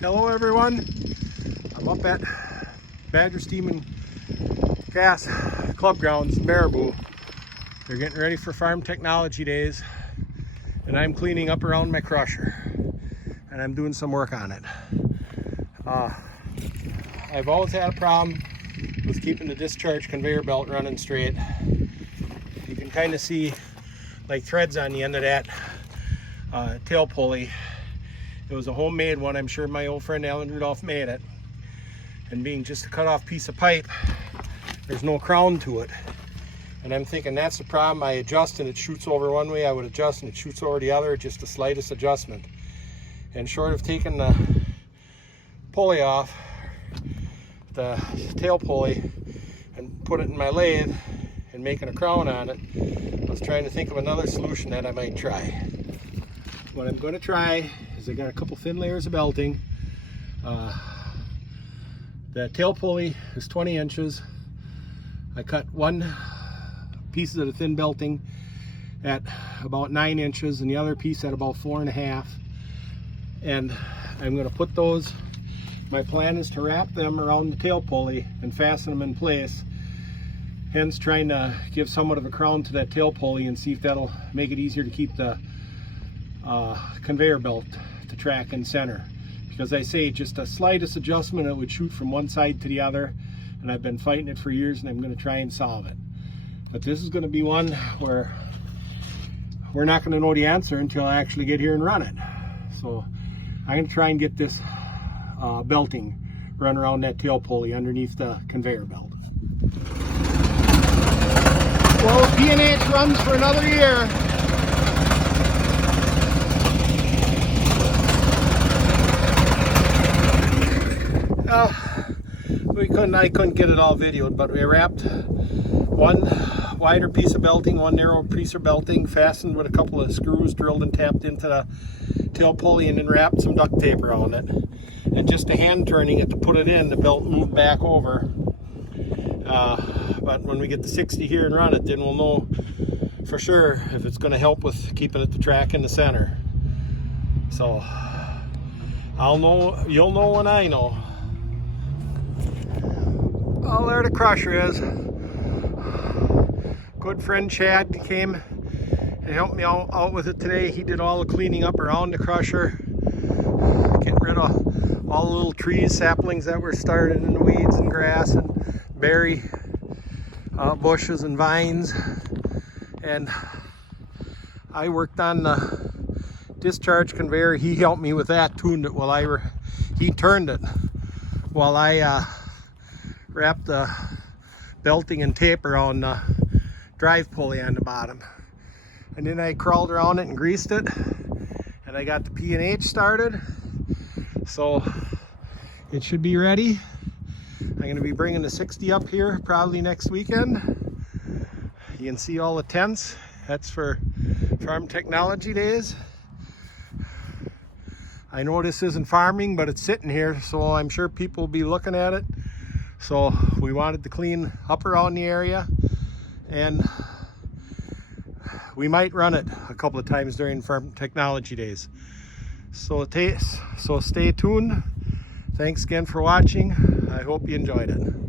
Hello everyone, I'm up at Badger Steam and Gas Club Grounds, Baraboo. They're getting ready for Farm Technology Days and I'm cleaning up around my crusher and I'm doing some work on it. I've always had a problem with keeping the discharge conveyor belt running straight. You can kind of see like threads on the end of that tail pulley. It was a homemade one. I'm sure my old friend Alan Rudolph made it. And being just a cut off piece of pipe, there's no crown to it. And I'm thinking that's the problem. I adjust and it shoots over one way. I would adjust and it shoots over the other, just the slightest adjustment. And short of taking the pulley off, the tail pulley, and put it in my lathe and making a crown on it, I was trying to think of another solution that I might try. What I'm going to try is I got a couple thin layers of belting. The tail pulley is 20 inches. I cut one piece of the thin belting at about 9 inches and the other piece at about 4.5. And I'm going to put those, my plan is to wrap them around the tail pulley and fasten them in place. Hence trying to give somewhat of a crown to that tail pulley and see if that'll make it easier to keep the conveyor belt to track in center, because I say just the slightest adjustment it would shoot from one side to the other, and I've been fighting it for years and I'm going to try and solve it. But this is going to be one where we're not going to know the answer until I actually get here and run it. So I'm going to try and get this belting run around that tail pulley underneath the conveyor belt. Well, P&H runs for another year. I couldn't get it all videoed, but we wrapped one wider piece of belting, one narrow piece of belting, fastened with a couple of screws drilled and tapped into the tail pulley, and then wrapped some duct tape around it. And just a hand turning it to put it in, the belt moved back over. But when we get to 60 here and run it, then we'll know for sure if it's going to help with keeping it the track in the center. So I'll know, you'll know when I know. Oh, there the crusher is. Good friend Chad came and helped me out with it today. He did all the cleaning up around the crusher, getting rid of all the little trees, saplings that were started in the weeds and grass and berry bushes and vines. And I worked on the discharge conveyor. He helped me with that, tuned it while he turned it while I wrapped the belting and tape around the drive pulley on the bottom. And then I crawled around it and greased it, and I got the P&H started. So it should be ready. I'm going to be bringing the 60 up here probably next weekend. You can see all the tents. That's for Farm Technology Days. I know this isn't farming, but it's sitting here, so I'm sure people will be looking at it. So we wanted to clean up around the area, and we might run it a couple of times during Farm Technology Days. So stay tuned. Thanks again for watching. I hope you enjoyed it.